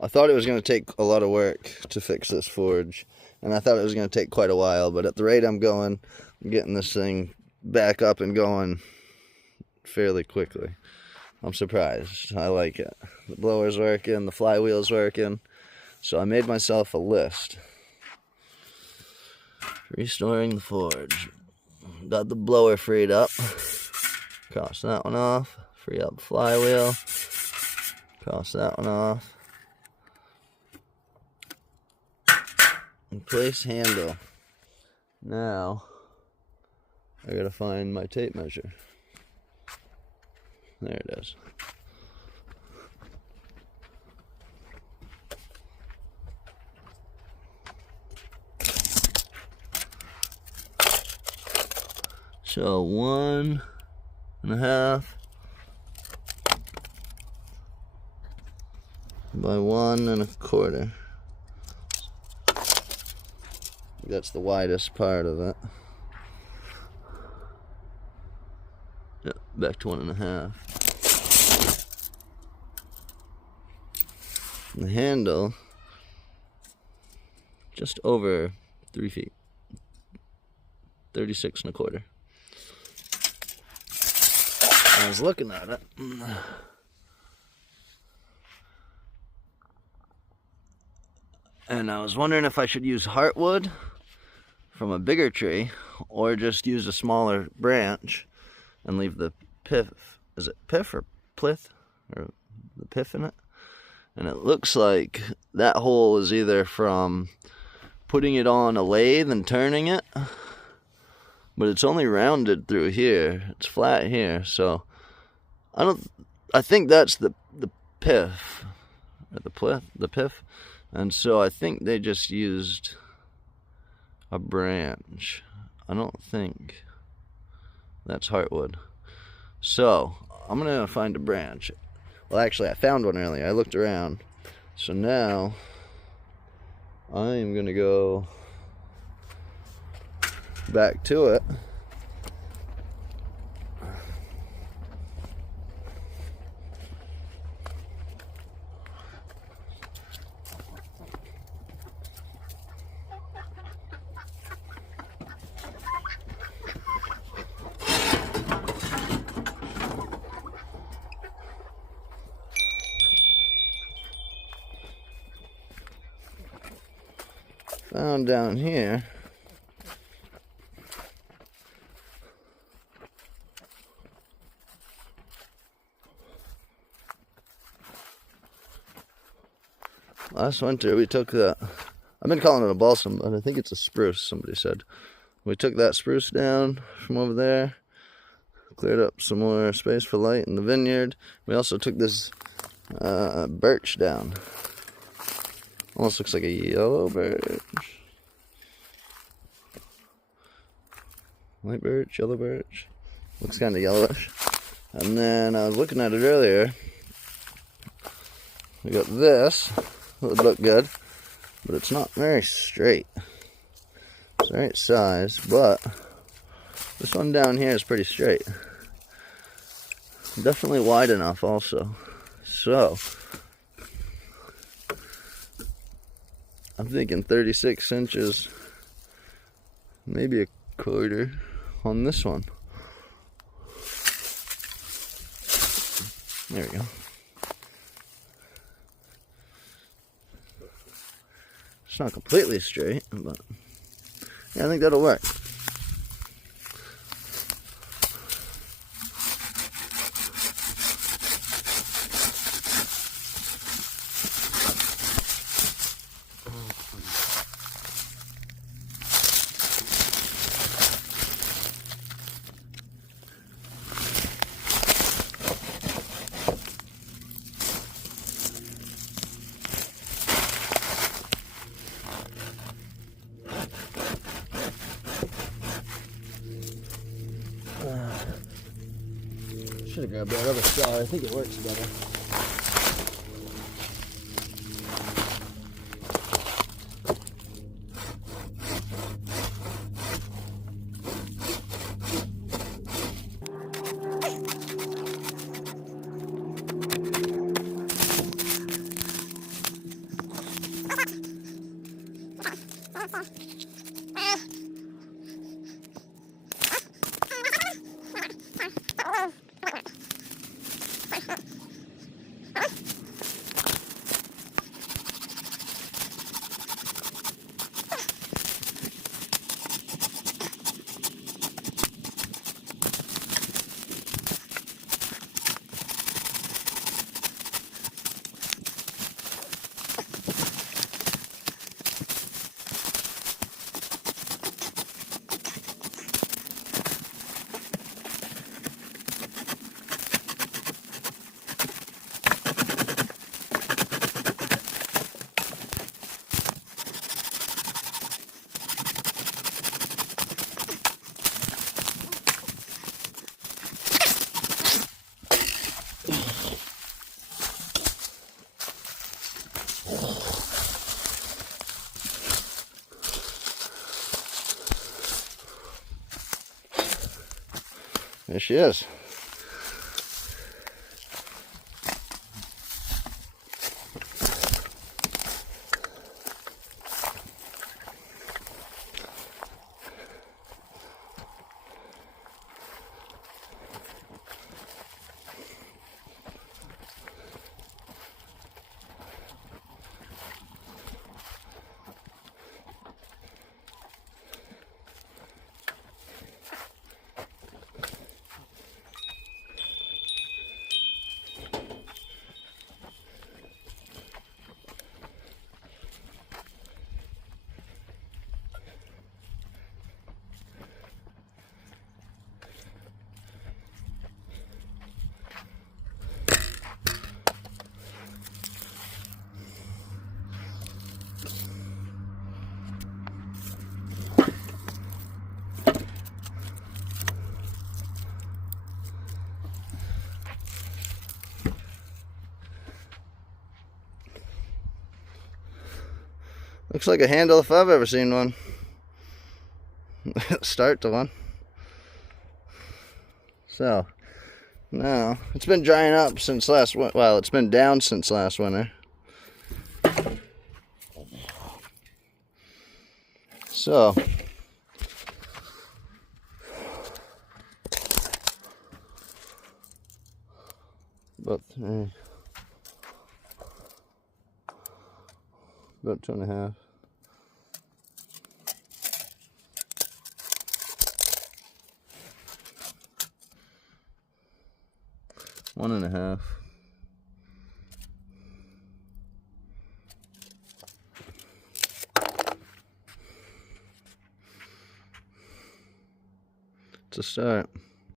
I thought it was going to take a lot of work to fix this forge, and I thought it was going to take quite a while, but at the rate I'm going, I'm getting this thing back up and going fairly quickly. I'm surprised. I like it. The blower's working, the flywheel's working, so I made myself a list. Restoring the forge. Got the blower freed up. Cross that one off. Free up flywheel. Cross that one off. And place handle. Now, I gotta find my tape measure. There it is. So 1.5 by 1.25. That's the widest part of it. Yep, back to 1.5. The handle, just over 3 feet. 36.25. I was looking at it. And I was wondering if I should use heartwood from a bigger tree or just use a smaller branch and leave the pith. Is it pith or plith? Or the pith in it? And it looks like that hole is either from putting it on a lathe and turning it, but it's only rounded through here. It's flat here, so I think that's the pith, or the pith, and so I think they just used a branch. I don't think that's heartwood. So I'm gonna find a branch. Well, actually, I found one earlier. I looked around, so now I am gonna go back to it. Found down here. Last winter we took the, I've been calling it a balsam, but I think it's a spruce, somebody said. We took that spruce down from over there, cleared up some more space for light in the vineyard. We also took this birch down. Almost looks like a yellow birch. White birch, yellow birch. Looks kind of yellowish. And then I was looking at it earlier. We got this. It would look good, but it's not very straight. It's the right size, but this one down here is pretty straight. Definitely wide enough also. So I'm thinking 36 inches, maybe a quarter on this one. There we go. It's not completely straight, but yeah, I think that'll work. Should have grabbed that other saw. I think it works better. There she is. Looks like a handle if I've ever seen one. Start to one. So, now, it's been drying up since last winter. Well, it's been down since last winter. So, about 2.5. One and a half. It's a start.